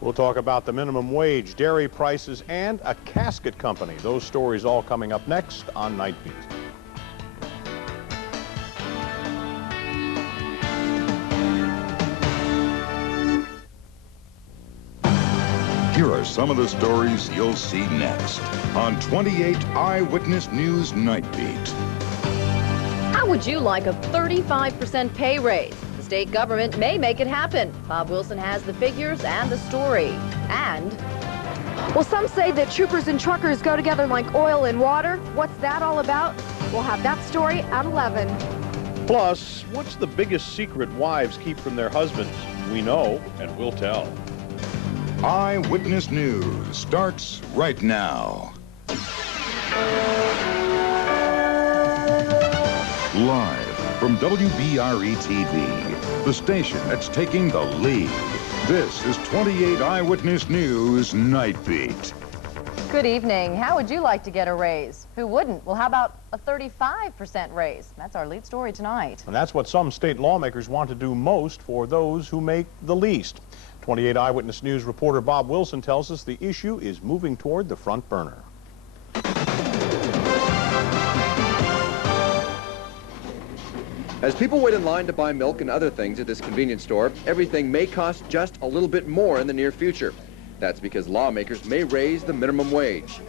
We'll talk about the minimum wage, dairy prices, and a casket company. Those stories all coming up next on Night Beat. Here are some of the stories you'll see next on 28 Eyewitness News Night Beat. How would you like a 35% pay raise? The state government may make it happen. Bob Wilson has the figures and the story. And, well, some say that troopers and truckers go together like oil and water. What's that all about? We'll have that story at 11. Plus, what's the biggest secret wives keep from their husbands? We know, and we'll tell. Eyewitness News starts right now. Live from WBRE-TV, the station that's taking the lead. This is 28 Eyewitness News Night Beat. good evening. How would you like to get a raise? Who wouldn't? Well, how about a 35% raise? That's our lead story tonight. And that's what some state lawmakers want to do most for those who make the least. 28 Eyewitness News reporter Bob Wilson tells us the issue is moving toward the front burner. As people wait in line to buy milk and other things at this convenience store, everything may cost just a little bit more in the near future. That's because lawmakers may raise the minimum wage.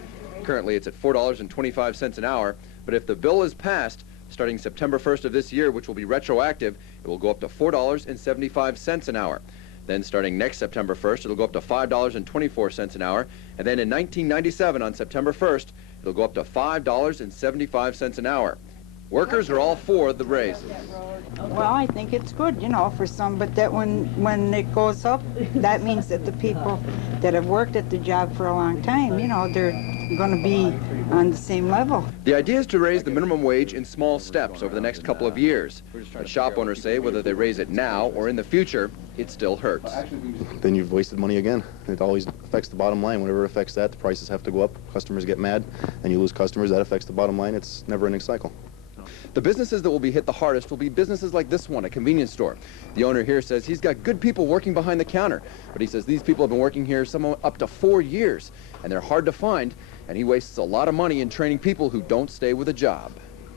Currently, it's at $4.25 an hour, but if the bill is passed, starting September 1st of this year, which will be retroactive, it will go up to $4.75 an hour. Then starting next September 1st, it'll go up to $5.24 an hour, and then in 1997, on September 1st, it'll go up to $5.75 an hour. Workers are all for the raises. Well, I think it's good, you know, for some, but that when it goes up, that means that the people that have worked at the job for a long time, you know, they're going to be on the same level. The idea is to raise the minimum wage in small steps over the next couple of years. But shop owners say whether they raise it now or in the future, it still hurts. Then you've wasted money again. It always affects the bottom line. Whenever it affects that, the prices have to go up, customers get mad, and you lose customers. That affects the bottom line. It's a never-ending cycle. The businesses that will be hit the hardest will be businesses like this one, a convenience store. The owner here says he's got good people working behind the counter, but he says these people have been working here some up to 4 years, and they're hard to find, and he wastes a lot of money in training people who don't stay with a job.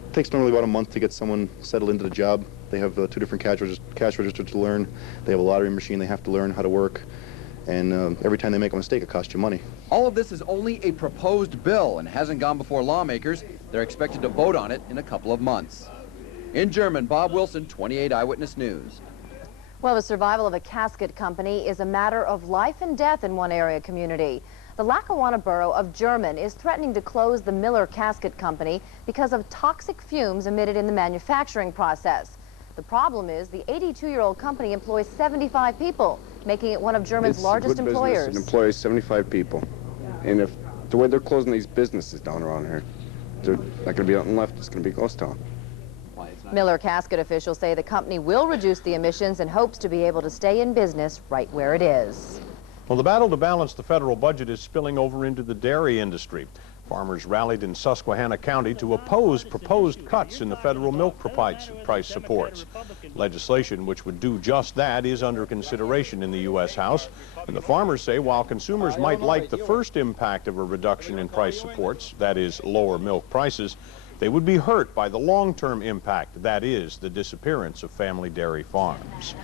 It takes normally about a month to get someone settled into the job. They have 2 different cash registers to learn. They have a lottery machine they have to learn how to work. And every time they make a mistake, it costs you money. All of this is only a proposed bill and hasn't gone before lawmakers. They're expected to vote on it in a couple of months. In German, Bob Wilson, 28 Eyewitness News. Well, the survival of a casket company is a matter of life and death in one area community. The Lackawanna borough of German is threatening to close the Miller Casket Company because of toxic fumes emitted in the manufacturing process. The problem is the 82-year-old company employs 75 people, making it one of Germany's largest employers. It employs 75 people. And if the way they're closing these businesses down around here, they're not going to be out and left, it's going to be ghost town. Miller Casket officials say the company will reduce the emissions and hopes to be able to stay in business right where it is. Well, the battle to balance the federal budget is spilling over into the dairy industry. Farmers rallied in Susquehanna County to oppose proposed cuts in the federal milk price supports. Legislation which would do just that is under consideration in the U.S. House. And the farmers say while consumers might like the first impact of a reduction in price supports, that is, lower milk prices, they would be hurt by the long-term impact, that is, the disappearance of family dairy farms.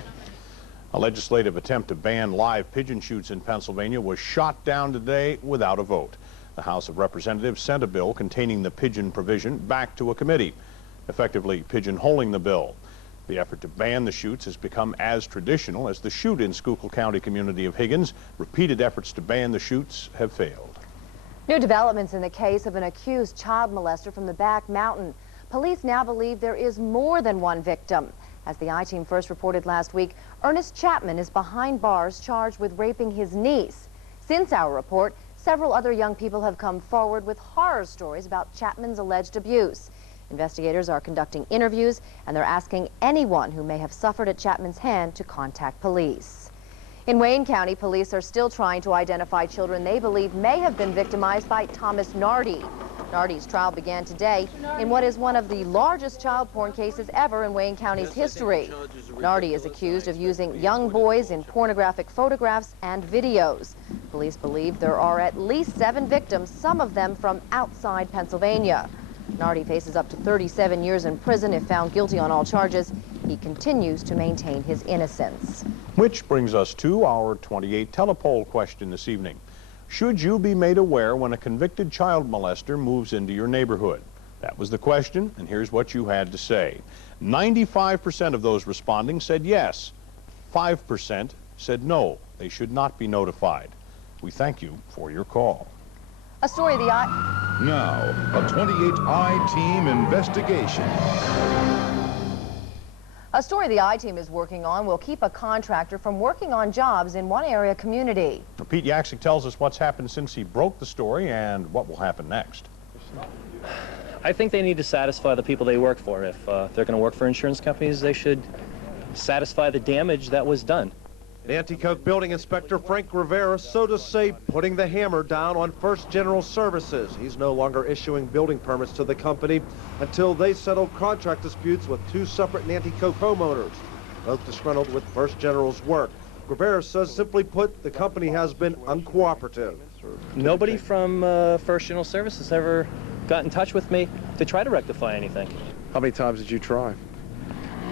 A legislative attempt to ban live pigeon shoots in Pennsylvania was shot down today without a vote. The House of Representatives sent a bill containing the pigeon provision back to a committee, effectively pigeonholing the bill. The effort to ban the shoots has become as traditional as the shoot in Schuylkill County community of Higgins. Repeated efforts to ban the shoots have failed. New developments in the case of an accused child molester from the Back Mountain. Police now believe there is more than one victim. As the I-Team first reported last week, Ernest Chapman is behind bars charged with raping his niece. Since our report, several other young people have come forward with horror stories about Chapman's alleged abuse. Investigators are conducting interviews, and they're asking anyone who may have suffered at Chapman's hand to contact police. In Wayne County, police are still trying to identify children they believe may have been victimized by Thomas Nardi. Nardi's trial began today in what is one of the largest child porn cases ever in Wayne County's history. Nardi is accused of using young boys in pornographic photographs and videos. Police believe there are at least 7 victims, some of them from outside Pennsylvania. Nardi faces up to 37 years in prison if found guilty on all charges. He continues to maintain his innocence. Which brings us to our 28 telepoll question this evening. Should you be made aware when a convicted child molester moves into your neighborhood? That was the question, and here's what you had to say. 95% of those responding said yes. 5% said no, they should not be notified. We thank you for your call. A story the Now, a 28I team investigation. A story the I-Team is working on will keep a contractor from working on jobs in one area community. Pete Yaksick tells us what's happened since he broke the story and what will happen next. I think they need to satisfy the people they work for. If they're going to work for insurance companies, they should satisfy the damage that was done. Nanticoke Building Inspector Frank Rivera, so to say, putting the hammer down on First General Services. He's no longer issuing building permits to the company until they settle contract disputes with 2 separate Nanticoke homeowners, both disgruntled with First General's work. Rivera says, simply put, the company has been uncooperative. Nobody from First General Services ever got in touch with me to try to rectify anything. How many times did you try?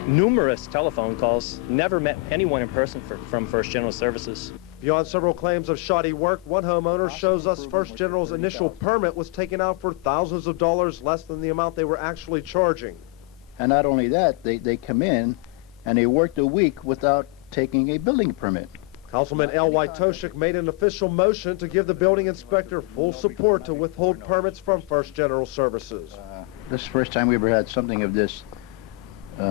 Numerous telephone calls, never met anyone in person from First General Services. Beyond several claims of shoddy work, one homeowner shows us First General's initial permit was taken out for thousands of dollars less than the amount they were actually charging. And not only that, they come in and they worked a week without taking a building permit. Councilman L.Y. Toshik made an official motion to give the building inspector full support to withhold permits from First General Services. This is the first time we ever had something of this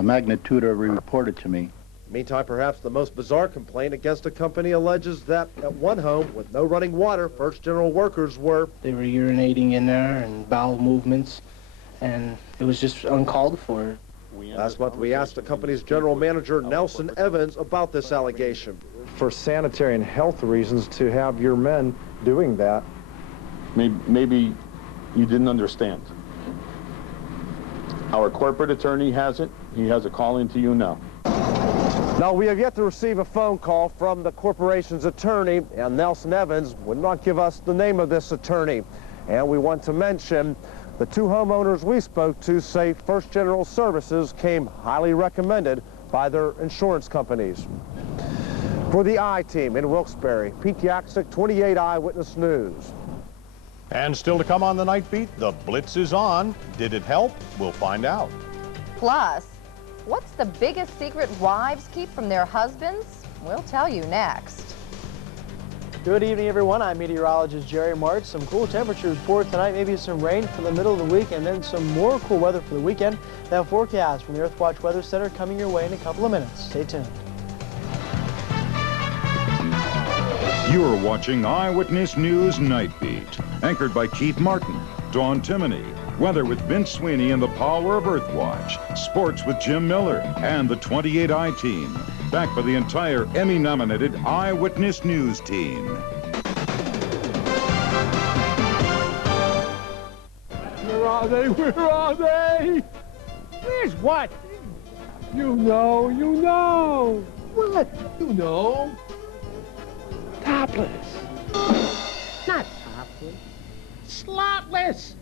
magnitude reported to me. Meantime, perhaps the most bizarre complaint against a company alleges that at one home with no running water, First General workers were... They were urinating in there and bowel movements, and it was just uncalled for. Last month, we asked the company's general manager, Nelson Evans, about this allegation. For sanitary and health reasons, to have your men doing that. Maybe you didn't understand. Our corporate attorney has it. He has a call into you now. Now, we have yet to receive a phone call from the corporation's attorney, and Nelson Evans would not give us the name of this attorney. And we want to mention the 2 homeowners we spoke to say First General Services came highly recommended by their insurance companies. For the I-Team in Wilkes-Barre, Pete Yaksick, 28 Eyewitness News. And still to come on the Night Beat, the Blitz is on. Did it help? We'll find out. Plus, what's the biggest secret wives keep from their husbands? We'll tell you next. Good evening, everyone. I'm meteorologist Jerry Martz. Some cool temperatures for tonight, maybe some rain for the middle of the week, and then some more cool weather for the weekend. That forecast from the Earthwatch Weather Center coming your way in a couple of minutes. Stay tuned. You're watching Eyewitness News Night Beat, anchored by Keith Martin, Dawn Timmeney, weather with Vince Sweeney and the power of Earthwatch, sports with Jim Miller, and the 28I team, backed by the entire Emmy-nominated Eyewitness News team. Where are they? Where are they? Where's what? You know, you know. What? You know. Topless. Not topless. Slotless.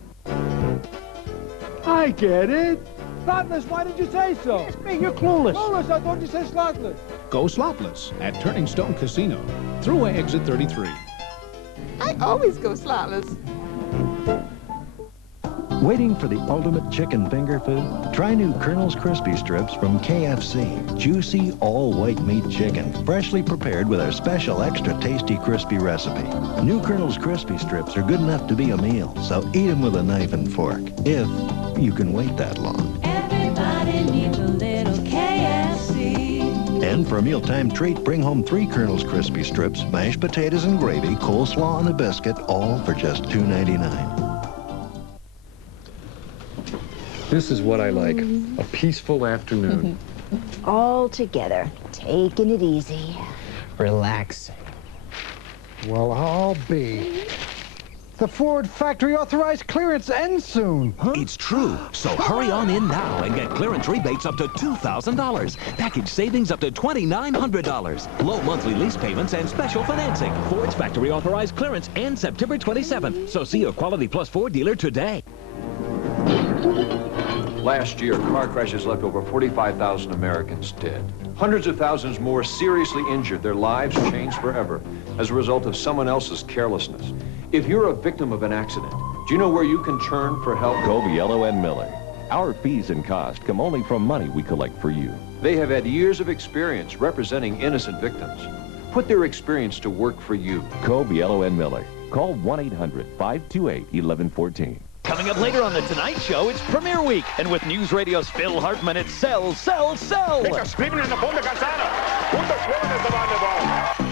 I get it. Slotless, why did you say so? It's me, you're clueless. Clueless, I thought you said slotless. Go slotless at Turning Stone Casino. Thruway exit 33. I always go slotless. Waiting for the ultimate chicken finger food? Try new Colonel's Crispy Strips from KFC. Juicy, all-white meat chicken, freshly prepared with our special extra tasty crispy recipe. New Colonel's Crispy Strips are good enough to be a meal, so eat them with a knife and fork, if you can wait that long. Everybody needs a little KFC. And for a mealtime treat, bring home 3 Colonel's Crispy Strips, mashed potatoes and gravy, coleslaw and a biscuit, all for just $2.99. This is what I like, a peaceful afternoon. All together, taking it easy. Relaxing. Well, I'll be. The Ford factory authorized clearance ends soon. It's true. So hurry on in now and get clearance rebates up to $2,000. Package savings up to $2,900. Low monthly lease payments and special financing. Ford's factory authorized clearance ends September 27th. So see your Quality Plus Ford dealer today. Last year, car crashes left over 45,000 Americans dead. Hundreds of thousands more seriously injured. Their lives changed forever as a result of someone else's carelessness. If you're a victim of an accident, do you know where you can turn for help? Coviello and Miller. Our fees and costs come only from money we collect for you. They have had years of experience representing innocent victims. Put their experience to work for you. Coviello and Miller. Call 1-800-528-1114. Coming up later on The Tonight Show, it's Premiere Week. And with News Radio's Phil Hartman, it's Sell, Sell, Sell.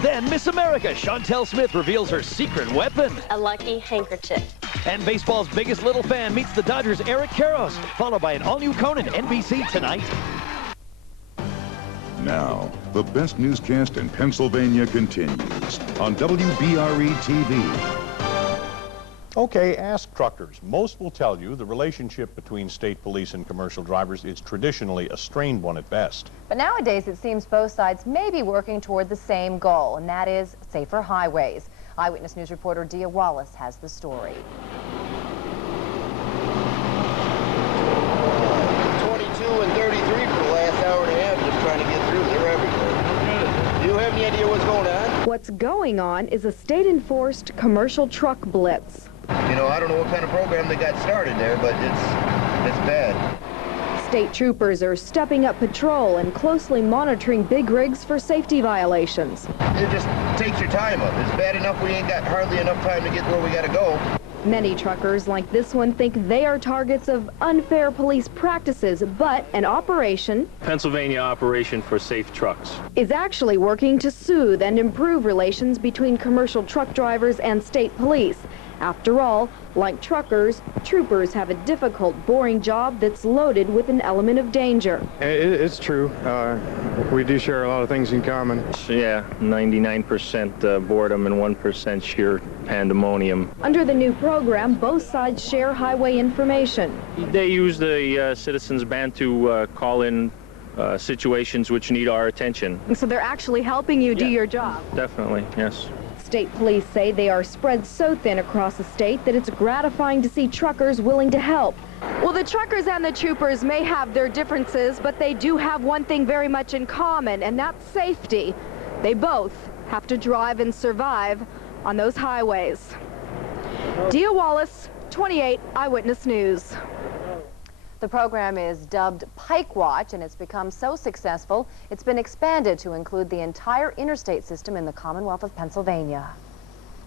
Then Miss America, Chantel Smith reveals her secret weapon. A lucky handkerchief. And baseball's biggest little fan meets the Dodgers' Eric Karros, followed by an all-new Conan, NBC tonight. Now, the best newscast in Pennsylvania continues on WBRE-TV. Okay, ask truckers. Most will tell you the relationship between state police and commercial drivers is traditionally a strained one at best. But nowadays, it seems both sides may be working toward the same goal, and that is safer highways. Eyewitness News reporter Dia Wallace has the story. 22 and 33 for the last hour and a half, just trying to get through. They're everywhere. Do you have any idea what's going on? What's going on is a state-enforced commercial truck blitz. You know, I don't know what kind of program they got started there, but it's bad. State troopers are stepping up patrol and closely monitoring big rigs for safety violations. It just takes your time up. It's bad enough we ain't got hardly enough time to get where we got to go. Many truckers like this one think they are targets of unfair police practices, but an operation, Pennsylvania Operation for Safe Trucks, is actually working to soothe and improve relations between commercial truck drivers and state police. After all, like truckers, troopers have a difficult, boring job that's loaded with an element of danger. It's true. We do share a lot of things in common. Yeah, 99% boredom and 1% sheer pandemonium. Under the new program, both sides share highway information. They use the citizens band to call in situations which need our attention. So they're actually helping you do your job? Definitely, yes. State police say they are spread so thin across the state that it's gratifying to see truckers willing to help. Well, the truckers and the troopers may have their differences, but they do have one thing very much in common, and that's safety. They both have to drive and survive on those highways. Dia Wallace, 28 Eyewitness News. The program is dubbed Pike Watch, and it's become so successful, it's been expanded to include the entire interstate system in the Commonwealth of Pennsylvania.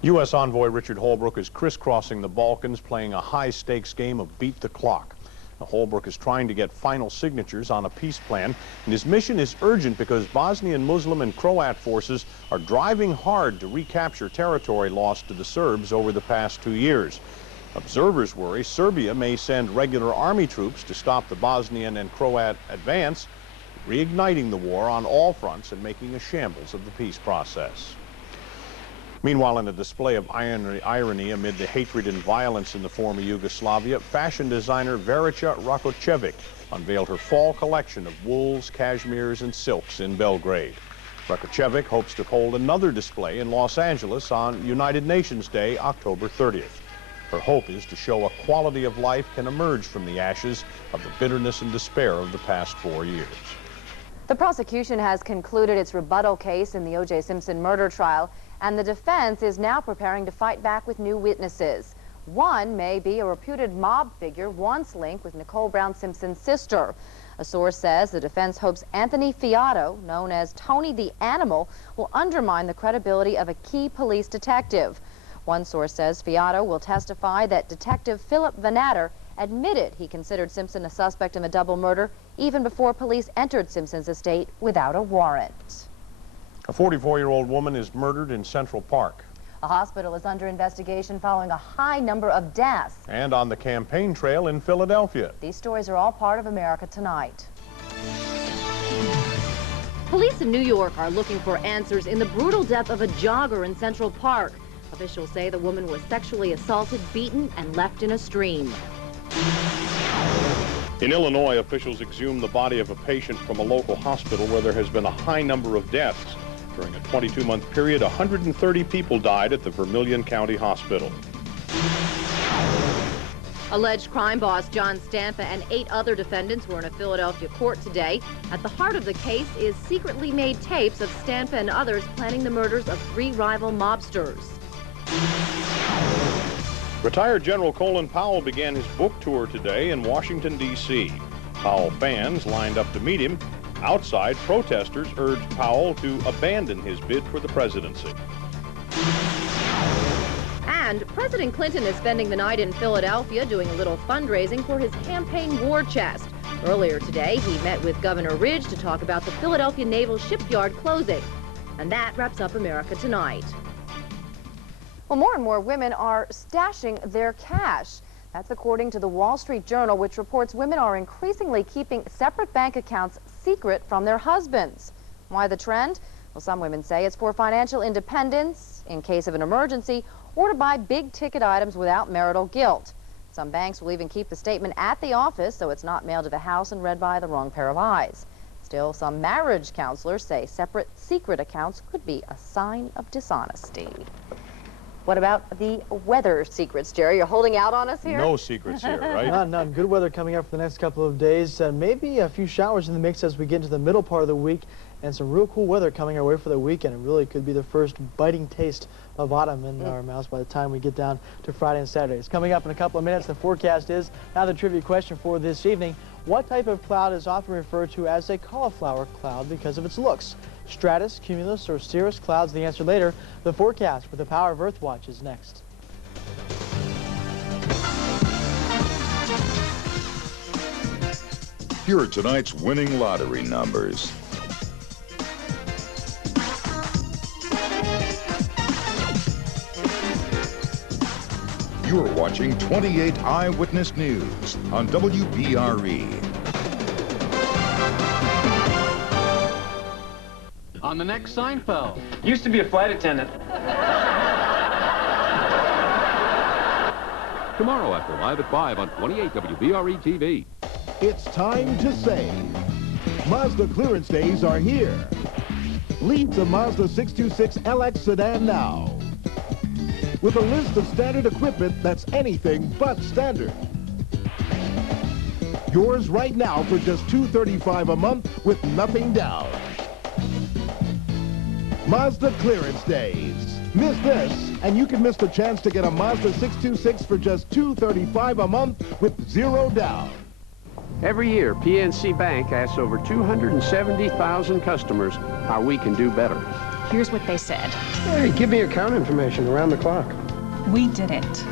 U.S. Envoy Richard Holbrooke is crisscrossing the Balkans, playing a high-stakes game of beat the clock. Now, Holbrooke is trying to get final signatures on a peace plan, and his mission is urgent because Bosnian Muslim and Croat forces are driving hard to recapture territory lost to the Serbs over the past 2 years. Observers worry Serbia may send regular army troops to stop the Bosnian and Croat advance, reigniting the war on all fronts and making a shambles of the peace process. Meanwhile, in a display of irony amid the hatred and violence in the former Yugoslavia, fashion designer Verica Rakočević unveiled her fall collection of wools, cashmeres, and silks in Belgrade. Rakočević hopes to hold another display in Los Angeles on United Nations Day, October 30th. Her hope is to show a quality of life can emerge from the ashes of the bitterness and despair of the past 4 years. The prosecution has concluded its rebuttal case in the O.J. Simpson murder trial, and the defense is now preparing to fight back with new witnesses. One may be a reputed mob figure once linked with Nicole Brown Simpson's sister. A source says the defense hopes Anthony Fiato, known as Tony the Animal, will undermine the credibility of a key police detective. One source says Fiato will testify that Detective Philip Vanatter admitted he considered Simpson a suspect in the double murder even before police entered Simpson's estate without a warrant. A 44-year-old woman is murdered in Central Park. A hospital is under investigation following a high number of deaths. And on the campaign trail in Philadelphia. These stories are all part of America Tonight. Police in New York are looking for answers in the brutal death of a jogger in Central Park. Officials say the woman was sexually assaulted, beaten, and left in a stream. In Illinois, officials exhumed the body of a patient from a local hospital where there has been a high number of deaths. During a 22-month period, 130 people died at the Vermilion County Hospital. Alleged crime boss John Stampa and 8 other defendants were in a Philadelphia court today. At the heart of the case is secretly made tapes of Stampa and others planning the murders of 3 rival mobsters. Retired General Colin Powell began his book tour today in Washington, D.C. Powell fans lined up to meet him. Outside, protesters urged Powell to abandon his bid for the presidency. And President Clinton is spending the night in Philadelphia doing a little fundraising for his campaign war chest. Earlier today, he met with Governor Ridge to talk about the Philadelphia Naval Shipyard closing. And that wraps up America Tonight. Well, more and more women are stashing their cash. That's according to the Wall Street Journal, which reports women are increasingly keeping separate bank accounts secret from their husbands. Why the trend? Well, some women say it's for financial independence, in case of an emergency, or to buy big-ticket items without marital guilt. Some banks will even keep the statement at the office so it's not mailed to the house and read by the wrong pair of eyes. Still, some marriage counselors say separate secret accounts could be a sign of dishonesty. What about the weather secrets, Jerry? You're holding out on us here? No secrets here, right? None. Good weather coming up for the next couple of days. Maybe a few showers in the mix as we get into the middle part of the week, and some real cool weather coming our way for the weekend. It really could be the first biting taste of autumn in our mouths by the time we get down to Friday and Saturday. It's coming up in a couple of minutes. The forecast is now the trivia question for this evening. What type of cloud is often referred to as a cauliflower cloud because of its looks? Stratus, cumulus, or cirrus clouds? The answer later. The forecast with the Power of Earth Watch is next. Here are tonight's winning lottery numbers. You're watching 28 Eyewitness News on WBRE. On the next Seinfeld. Used to be a flight attendant. Tomorrow after 5 at 5 on 28 WBRE-TV. It's time to save. Mazda clearance days are here. Leave the Mazda 626 LX sedan now. With a list of standard equipment that's anything but standard. Yours right now for just $235 a month with nothing down. Mazda clearance days. Miss this, and you can miss the chance to get a Mazda 626 for just $235 a month with zero down. Every year, PNC Bank asks over 270,000 customers how we can do better. Here's what they said. Hey, give me account information around the clock. We didn't.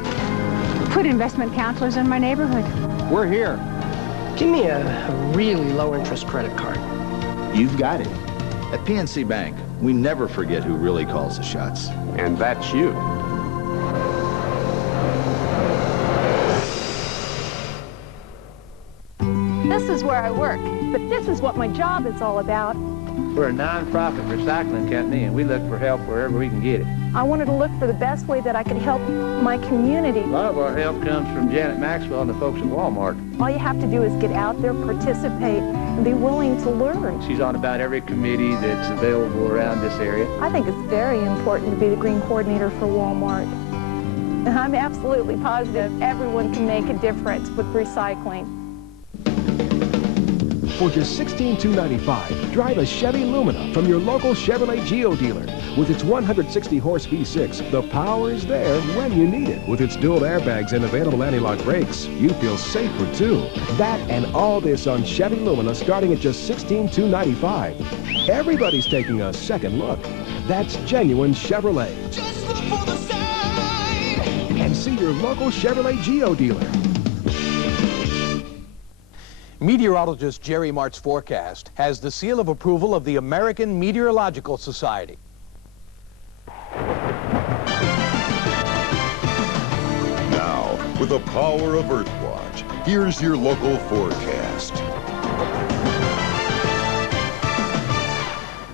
Put investment counselors in my neighborhood. We're here. Give me a really low-interest credit card. You've got it. At PNC Bank, we never forget who really calls the shots. And that's you. This is where I work, but this is what my job is all about. We're a non-profit recycling company, and we look for help wherever we can get it. I wanted to look for the best way that I could help my community. A lot of our help comes from Janet Maxwell and the folks at Walmart. All you have to do is get out there, participate, and be willing to learn. She's on about every committee that's available around this area. I think it's very important to be the green coordinator for Walmart. And I'm absolutely positive everyone can make a difference with recycling. For just $16,295, drive a Chevy Lumina from your local Chevrolet Geo dealer. With its 160-horse V6, the power is there when you need it. With its dual airbags and available anti-lock brakes, you feel safer too. That and all this on Chevy Lumina starting at just $16,295. Everybody's taking a second look. That's genuine Chevrolet. Just look for the sign. And see your local Chevrolet Geo dealer. Meteorologist Jerry Mart's forecast has the seal of approval of the American Meteorological Society. Now, with the Power of Earth Watch, here's your local forecast.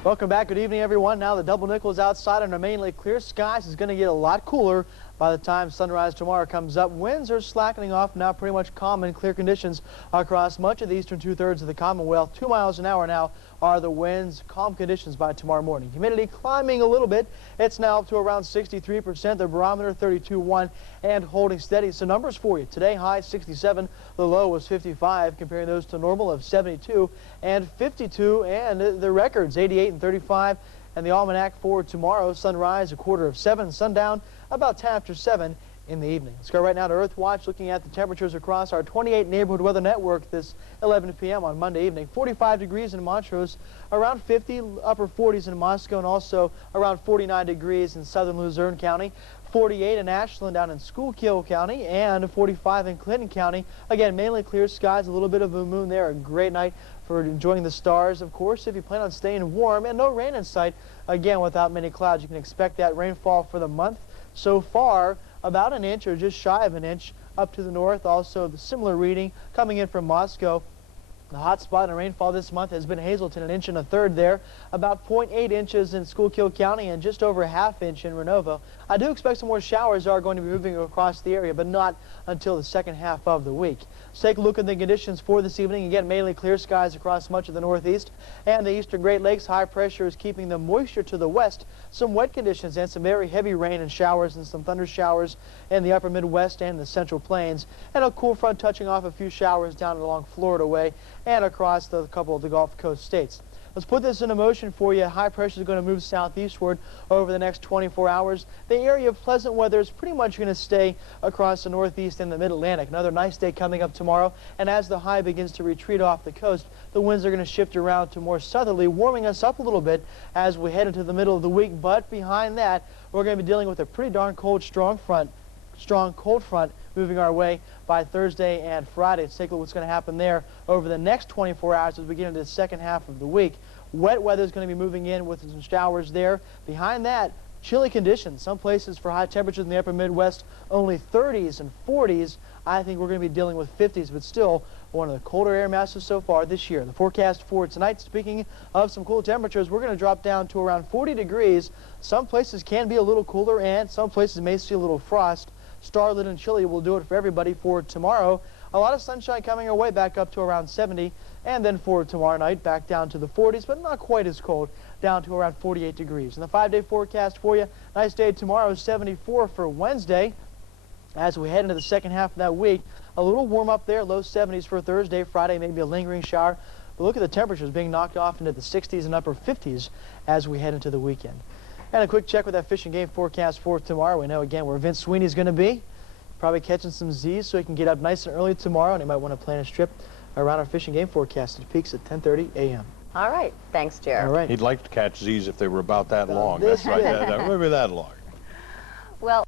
Welcome back. Good evening, everyone. Now the double nickel is outside under mainly clear skies. It's going to get a lot cooler by the time sunrise tomorrow comes up. Winds are slackening off now, pretty much calm and clear conditions across much of the eastern two-thirds of the Commonwealth. 2 miles an hour now are the winds. Calm conditions by tomorrow morning. Humidity climbing a little bit. It's now up to around 63%. The barometer 32.1 and holding steady. So numbers for you. Today high 67. The low was 55. Comparing those to normal of 72 and 52. And the records 88 and 35. And the almanac for tomorrow, sunrise 6:45, sundown about 10 after 7 in the evening. Let's go right now to Earthwatch, looking at the temperatures across our 28 neighborhood weather network this 11 p.m. on Monday evening. 45 degrees in Montrose, around 50, upper 40s in Moscow, and also around 49 degrees in southern Luzerne County. 48 in Ashland down in Schuylkill County, and 45 in Clinton County. Again, mainly clear skies, a little bit of a moon there. A great night for enjoying the stars, of course, if you plan on staying warm, and no rain in sight. Again, without many clouds, you can expect that rainfall for the month. So far, about an inch or just shy of an inch up to the north. Also, the similar reading coming in from Moscow. The hot spot in rainfall this month has been Hazleton, 1 1/3 inches there, about 0.8 inches in Schuylkill County, and just over a ½ inch in Renovo. I do expect some more showers are going to be moving across the area, but not until the second half of the week. Let's take a look at the conditions for this evening. Again, mainly clear skies across much of the northeast and the eastern Great Lakes. High pressure is keeping the moisture to the west. Some wet conditions and some very heavy rain and showers and some thunder showers in the upper Midwest and the central plains. And a cool front touching off a few showers down along Florida way and across a couple of the Gulf Coast states. Let's put this into motion for you. High pressure is going to move southeastward over the next 24 hours. The area of pleasant weather is pretty much going to stay across the northeast and the mid-Atlantic. Another nice day coming up tomorrow, and as the high begins to retreat off the coast, the winds are going to shift around to more southerly, warming us up a little bit as we head into the middle of the week. But behind that, we're going to be dealing with a pretty darn cold, strong cold front moving our way by Thursday and Friday. Let's take a look at what's going to happen there over the next 24 hours as we get into the second half of the week. Wet weather is going to be moving in with some showers there. Behind that, chilly conditions. Some places for high temperatures in the upper Midwest, only 30s and 40s. I think we're going to be dealing with 50s, but still one of the colder air masses so far this year. The forecast for tonight, speaking of some cool temperatures, we're going to drop down to around 40 degrees. Some places can be a little cooler, and some places may see a little frost. Starlit and chilly will do it for everybody for tomorrow. A lot of sunshine coming our way, back up to around 70, and then for tomorrow night, back down to the 40s, but not quite as cold, down to around 48 degrees. And the 5-day forecast for you, nice day tomorrow, 74 for Wednesday. As we head into the second half of that week, a little warm up there, low 70s for Thursday, Friday, maybe a lingering shower. But look at the temperatures being knocked off into the 60s and upper 50s as we head into the weekend. And a quick check with that fish and game forecast for tomorrow. We know again where Vince Sweeney's going to be. Probably catching some Z's so he can get up nice and early tomorrow, and he might want to plan a trip around our fish and game forecast. It peaks at 10:30 a.m. All right. Thanks, Jerry. All right. He'd like to catch Z's if they were about that long. That's right. Maybe that long. Well.